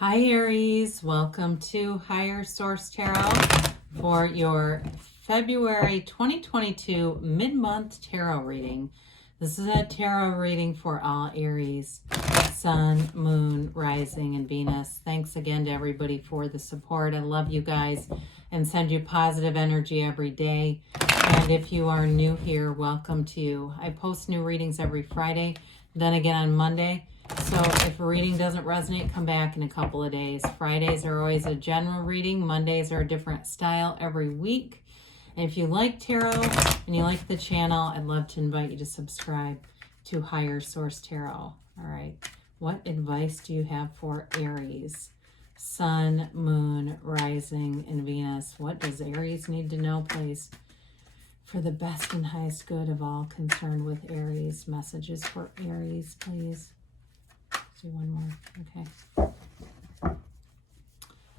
Hi Aries, welcome to Higher Source Tarot for your February 2022 mid-month tarot reading. This is a tarot reading for all Aries, Sun, Moon, Rising, and Venus. Thanks again to everybody for the support. I love you guys and send you positive energy every day. And if you are new here, welcome to you. I post new readings every Friday, then again on Monday. So if a reading doesn't resonate, come back in a couple of days. Fridays are always a general reading. Mondays are a different style every week. And if you like tarot and you like the channel, I'd love to invite you to subscribe to Higher Source Tarot. All right. What advice do you have for Aries? Sun, Moon, Rising, and Venus. What does Aries need to know, please? For the best and highest good of all concerned with Aries. Messages for Aries, please. Do one more. Okay.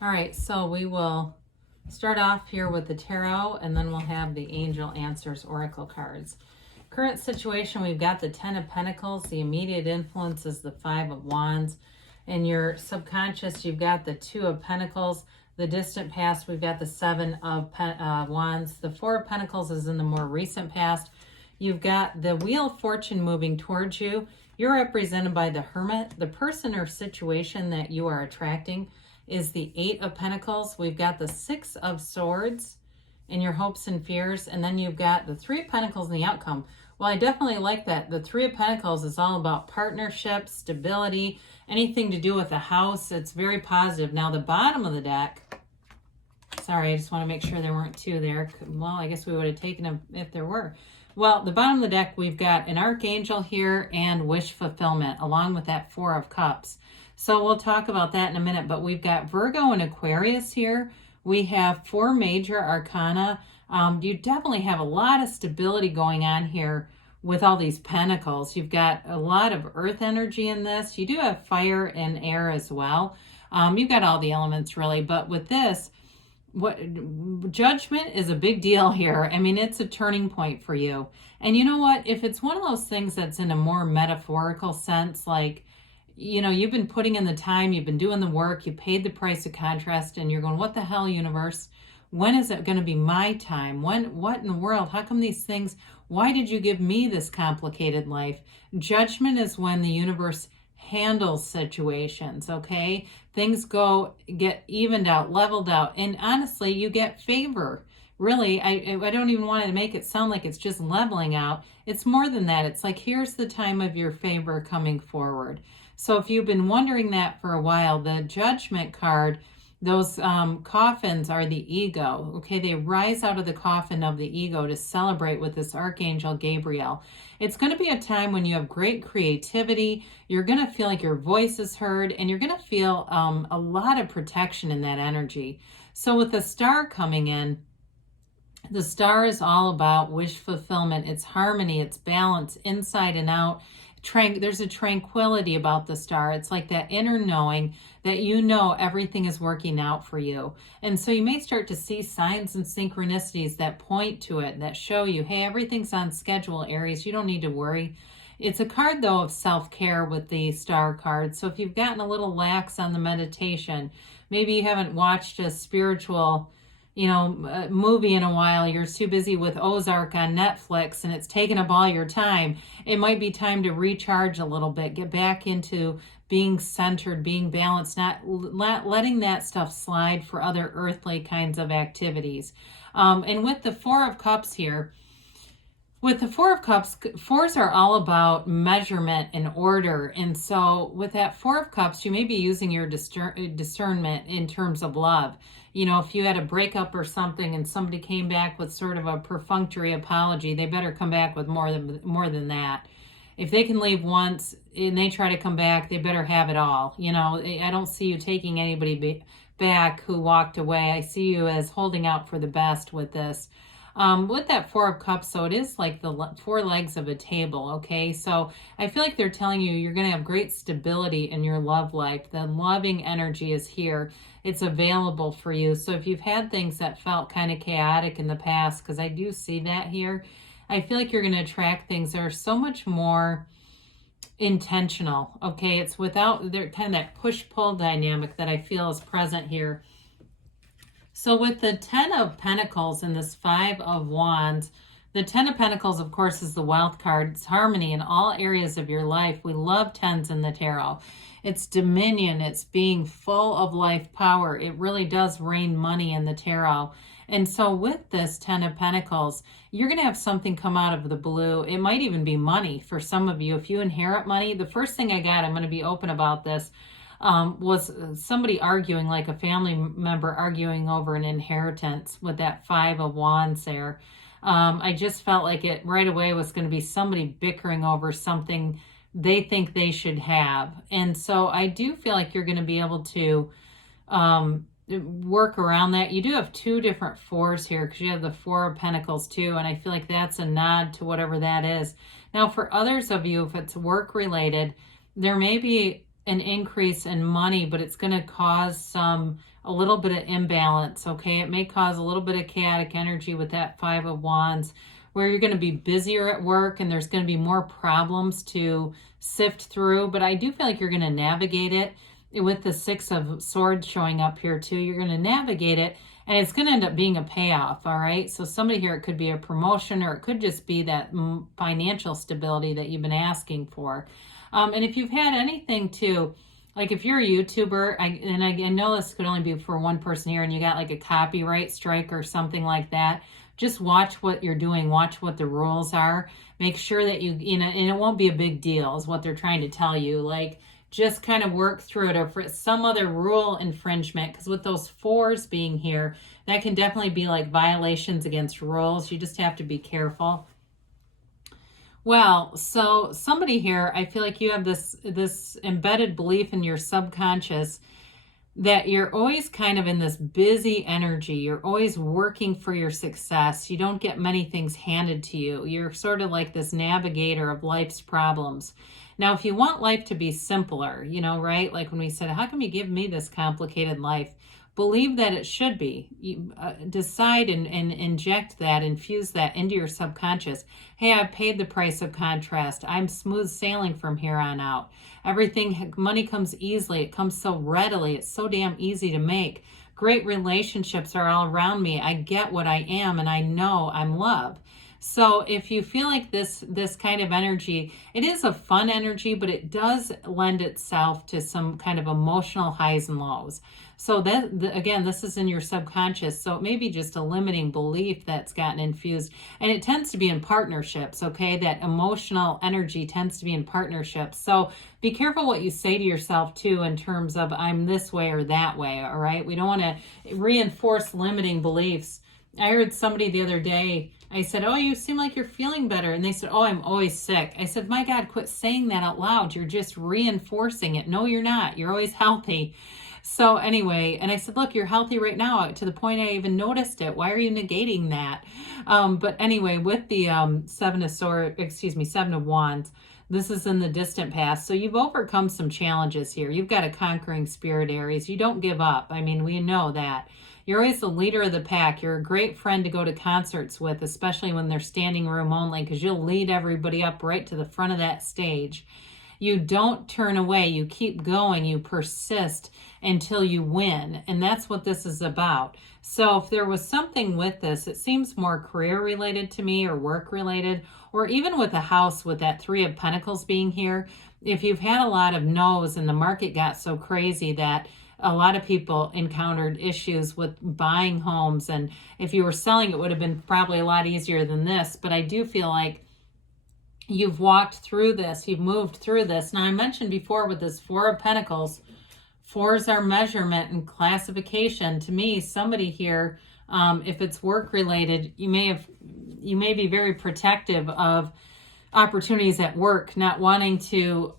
All right, so we will start off here with the tarot, and then we'll have the Angel Answers Oracle cards. Current situation, we've got the 10 of Pentacles. The immediate influence is the 5 of Wands. In your subconscious, you've got the 2 of Pentacles. The distant past, we've got the 7 of Wands. The 4 of Pentacles is in the more recent past. You've got the Wheel of Fortune moving towards you. You're represented by the Hermit. The person or situation that you are attracting is the 8 of Pentacles. We've got the 6 of Swords in your hopes and fears. And then you've got the 3 of Pentacles in the outcome. Well, I definitely like that. The 3 of Pentacles is all about partnership, stability, anything to do with the house. It's very positive. Now, the bottom of the deck, sorry, I just want to make sure there weren't 2 there. Well, I guess we would have taken them if there were. Well, the bottom of the deck, we've got an Archangel here and wish fulfillment, along with that 4 of Cups. So we'll talk about that in a minute, but we've got Virgo and Aquarius here. We have 4 major arcana. You definitely have a lot of stability going on here with all these pentacles. You've got a lot of earth energy in this. You do have fire and air as well. You've got all the elements really, but with this, judgment is a big deal here. I mean, it's a turning point for you. And you know what? If it's one of those things that's in a more metaphorical sense, like, you know, you've been putting in the time, you've been doing the work, you paid the price of contrast, and you're going, what the hell, universe? When is it going to be my time? What in the world? How come these things? Why did you give me this complicated life? Judgment is when the universe handles situations, okay? Things get evened out, leveled out, and honestly, you get favor. Really, I don't even want to make it sound like it's just leveling out. It's more than that. It's like, here's the time of your favor coming forward. So if you've been wondering that for a while, the Judgment card, those coffins are the ego, okay? They rise out of the coffin of the ego to celebrate with this Archangel Gabriel. It's going to be a time when you have great creativity. You're going to feel like your voice is heard, and you're going to feel a lot of protection in that energy. So with the star coming in, the star is all about wish fulfillment. It's harmony, it's balance, inside and out. There's a tranquility about the star. It's like that inner knowing that you know everything is working out for you. And so you may start to see signs and synchronicities that point to it, that show you, hey, everything's on schedule, Aries. You don't need to worry. It's a card, though, of self-care with the star card. So if you've gotten a little lax on the meditation, maybe you haven't watched a spiritual movie in a while, you're too busy with Ozark on Netflix and it's taken up all your time. It might be time to recharge a little bit, get back into being centered, being balanced, not letting that stuff slide for other earthly kinds of activities. And with the 4 of Cups here, with the 4 of Cups, 4s are all about measurement and order. And so with that 4 of Cups, you may be using your discernment in terms of love. You know, if you had a breakup or something and somebody came back with sort of a perfunctory apology, they better come back with more than that. If they can leave once and they try to come back, they better have it all. You know, I don't see you taking anybody back who walked away. I see you as holding out for the best with this. With that 4 of Cups, so it is like the 4 legs of a table, okay? So I feel like they're telling you you're going to have great stability in your love life. The loving energy is here. It's available for you. So if you've had things that felt kind of chaotic in the past, because I do see that here, I feel like you're going to attract things that are so much more intentional. Okay, it's without there kind of that push-pull dynamic that I feel is present here. So with the 10 of Pentacles and this 5 of Wands, the 10 of Pentacles, of course, is the wealth card. It's harmony in all areas of your life. We love 10s in the tarot. It's dominion. It's being full of life power. It really does rain money in the tarot. And so with this 10 of Pentacles, you're going to have something come out of the blue. It might even be money for some of you. If you inherit money, the first thing I got, I'm going to be open about this, was somebody arguing, like a family member arguing over an inheritance with that 5 of Wands there. I just felt like it right away was going to be somebody bickering over something they think they should have. And so I do feel like you're going to be able to work around that. You do have 2 different 4s here because you have the 4 of Pentacles too, and I feel like that's a nod to whatever that is. Now for others of you, if it's work related, there may be an increase in money, but it's going to cause a little bit of imbalance. Okay, it may cause a little bit of chaotic energy with that 5 of Wands, where you're going to be busier at work and there's going to be more problems to sift through. But I do feel like you're going to navigate it. With the 6 of Swords showing up here too, you're going to navigate it, and it's going to end up being a payoff. All right, so somebody here, it could be a promotion, or it could just be that financial stability that you've been asking for. And if you've had anything too, like if you're a YouTuber, I know this could only be for one person here, and you got like a copyright strike or something like that, just watch what you're doing, watch what the rules are, make sure that you know, and it won't be a big deal is what they're trying to tell you. Like, just kind of work through it, or for some other rule infringement, because with those 4s being here, that can definitely be like violations against rules. You just have to be careful. Well, so somebody here, I feel like you have this embedded belief in your subconscious that you're always kind of in this busy energy. You're always working for your success. You don't get many things handed to you. You're sort of like this navigator of life's problems. Now, if you want life to be simpler, you know, right? Like when we said, how come you give me this complicated life? Believe that it should be. You decide and inject that, infuse that into your subconscious. Hey, I've paid the price of contrast. I'm smooth sailing from here on out. Everything, money comes easily. It comes so readily. It's so damn easy to make. Great relationships are all around me. I get what I am, and I know I'm loved. So if you feel like this kind of energy, it is a fun energy, but it does lend itself to some kind of emotional highs and lows. So that, again, this is in your subconscious. So it may be just a limiting belief that's gotten infused. And it tends to be in partnerships, okay? That emotional energy tends to be in partnerships. So be careful what you say to yourself, too, in terms of I'm this way or that way, all right? We don't want to reinforce limiting beliefs. I heard somebody the other day, I said, oh, you seem like you're feeling better. And they said, oh, I'm always sick. I said, my God, quit saying that out loud. You're just reinforcing it. No, you're not. You're always healthy. So anyway, and I said, look, you're healthy right now, to the point I even noticed it. Why are you negating that? But anyway, with the 7 of Wands, this is in the distant past. So you've overcome some challenges here. You've got a conquering spirit, Aries. You don't give up. I mean, we know that. You're always the leader of the pack. You're a great friend to go to concerts with, especially when they're standing room only, because you'll lead everybody up right to the front of that stage. You don't turn away. You keep going. You persist until you win. And that's what this is about. So if there was something with this, it seems more career related to me, or work related, or even with the house with that 3 of Pentacles being here. If you've had a lot of no's and the market got so crazy that a lot of people encountered issues with buying homes, and if you were selling, it would have been probably a lot easier than this. But I do feel like you've walked through this, you've moved through this. Now, I mentioned before with this 4 of Pentacles, 4s are measurement and classification. To me, somebody here, if it's work related, you may be very protective of opportunities at work, not wanting to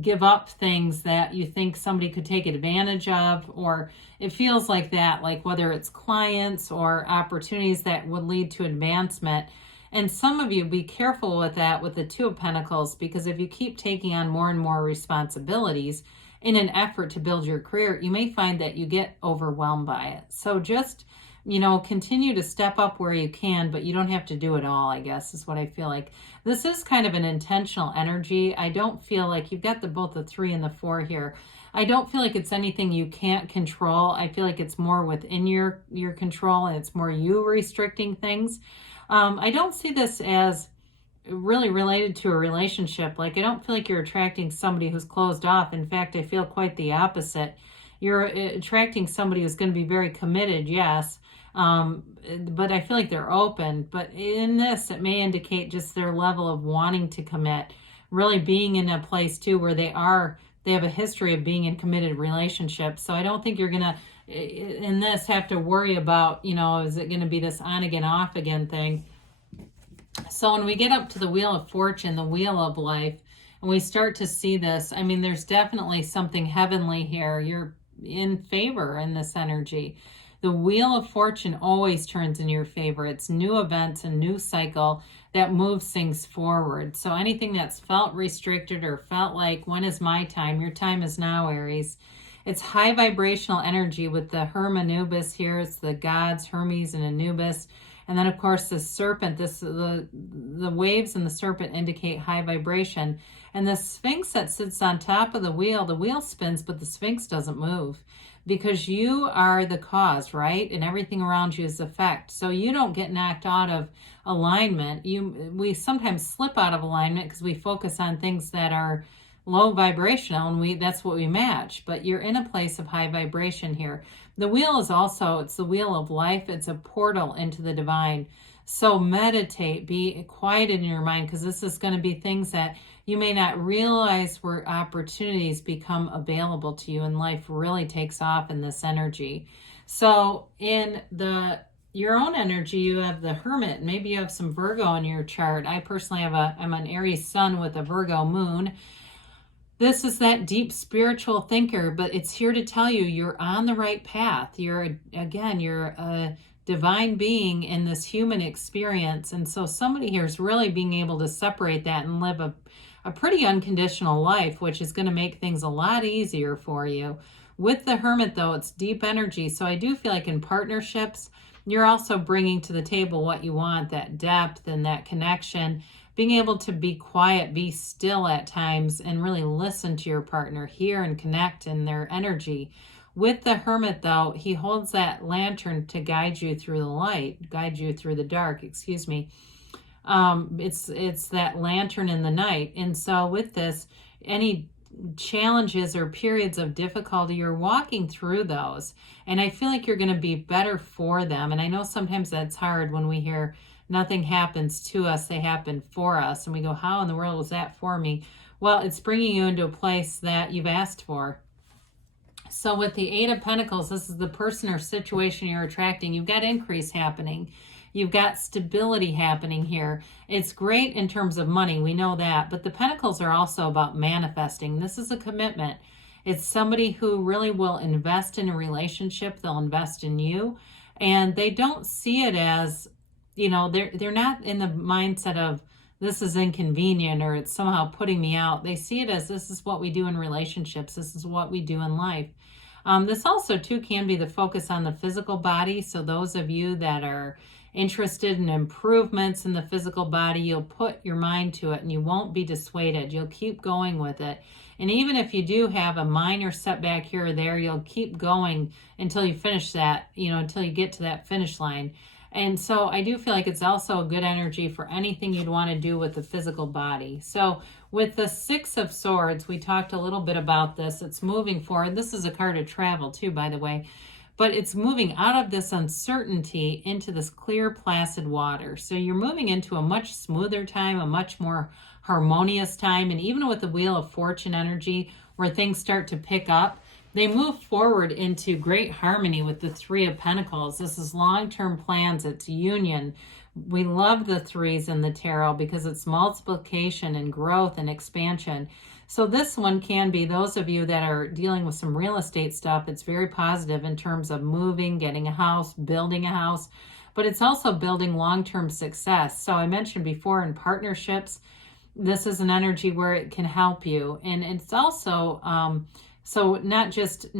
give up things that you think somebody could take advantage of, or it feels like that, like whether it's clients or opportunities that would lead to advancement. And some of you, be careful with that with the 2 of Pentacles, because if you keep taking on more and more responsibilities in an effort to build your career, you may find that you get overwhelmed by it. So just continue to step up where you can, but you don't have to do it all, I guess, is what I feel like. This is kind of an intentional energy. I don't feel like you've got both the 3 and the 4 here. I don't feel like it's anything you can't control. I feel like it's more within your control, and it's more you restricting things. I don't see this as really related to a relationship. Like, I don't feel like you're attracting somebody who's closed off. In fact, I feel quite the opposite. You're attracting somebody who's going to be very committed, yes, but I feel like they're open. But in this, it may indicate just their level of wanting to commit, really being in a place too where they have a history of being in committed relationships. So I don't think you're going to, in this, have to worry about, is it going to be this on again, off again thing. So when we get up to the Wheel of Fortune, the Wheel of Life, and we start to see this, I mean, there's definitely something heavenly here. You're in favor in this energy. The Wheel of Fortune always turns in your favor. It's new events, a new cycle that moves things forward. So anything that's felt restricted or felt like, when is my time? Your time is now, Aries. It's high vibrational energy with the Hermanubis here. It's the gods, Hermes and Anubis. And then, of course, the serpent, the waves and the serpent indicate high vibration. And the Sphinx that sits on top of the wheel spins, but the Sphinx doesn't move because you are the cause, right? And everything around you is effect. So you don't get knocked out of alignment. We sometimes slip out of alignment because we focus on things that are low vibrational, and that's what we match. But you're in a place of high vibration here. The wheel is also, it's the Wheel of Life. It's a portal into the divine. So meditate, be quiet in your mind, because this is going to be things that you may not realize where opportunities become available to you, and life really takes off in this energy. So in your own energy, you have the Hermit. Maybe you have some Virgo in your chart. I personally I'm an Aries sun with a Virgo moon. This is that deep spiritual thinker, but it's here to tell you you're on the right path. You're a divine being in this human experience. And so somebody here is really being able to separate that and live a pretty unconditional life, which is going to make things a lot easier for you. With the Hermit, though, it's deep energy. So I do feel like in partnerships, you're also bringing to the table what you want, that depth and that connection. Being able to be quiet, be still at times, and really listen to your partner, hear and connect in their energy. With the Hermit, though, he holds that lantern to guide you through the light, guide you through the dark, excuse me. It's that lantern in the night. And so with this, any challenges or periods of difficulty, you're walking through those. And I feel like you're going to be better for them. And I know sometimes that's hard when we hear nothing happens to us, they happen for us. And we go, how in the world was that for me? Well, it's bringing you into a place that you've asked for. So with the Eight of Pentacles, this is the person or situation you're attracting. You've got increase happening. You've got stability happening here. It's great in terms of money. We know that. But the Pentacles are also about manifesting. This is a commitment. It's somebody who really will invest in a relationship. They'll invest in you. And they don't see it as, they're not in the mindset of this is inconvenient or it's somehow putting me out. They see it as this is what we do in relationships. This is what we do in life. This also, too, can be the focus on the physical body. So those of you that are interested in improvements in the physical body, you'll put your mind to it and you won't be dissuaded. You'll keep going with it. And even if you do have a minor setback here or there, you'll keep going until you finish that, until you get to that finish line. And so I do feel like it's also a good energy for anything you'd want to do with the physical body. So with the Six of Swords, we talked a little bit about this. It's moving forward. This is a card of travel too, by the way. But it's moving out of this uncertainty into this clear, placid water. So you're moving into a much smoother time, a much more harmonious time. And even with the Wheel of Fortune energy, where things start to pick up, they move forward into great harmony with the Three of Pentacles. This is long-term plans. It's union. We love the threes in the tarot because it's multiplication and growth and expansion. So this one can be those of you that are dealing with some real estate stuff. It's very positive in terms of moving, getting a house, building a house, but it's also building long-term success. So I mentioned before in partnerships, this is an energy where it can help you. And it's also So not just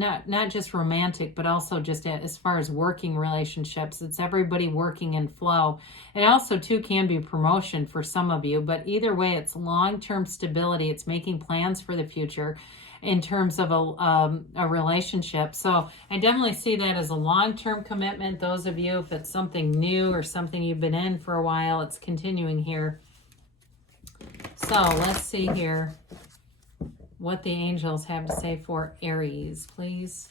romantic, but also just as far as working relationships. It's everybody working in flow. It also too can be promotion for some of you, but either way, it's long-term stability. It's making plans for the future in terms of a relationship. So I definitely see that as a long-term commitment. Those of you, if it's something new or something you've been in for a while, it's continuing here. So let's see here what the angels have to say for Aries, please.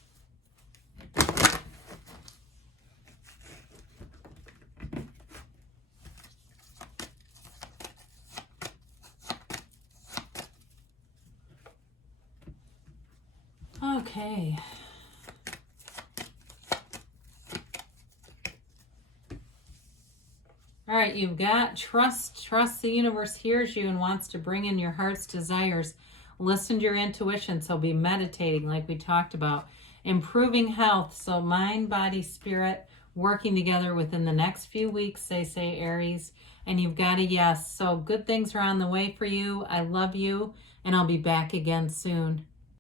Okay. All right, you've got trust. Trust the universe hears you and wants to bring in your heart's desires. Listen to your intuition, so be meditating like we talked about. Improving health, so mind, body, spirit, working together within the next few weeks, they say, Aries. And you've got a yes. So good things are on the way for you. I love you, and I'll be back again soon.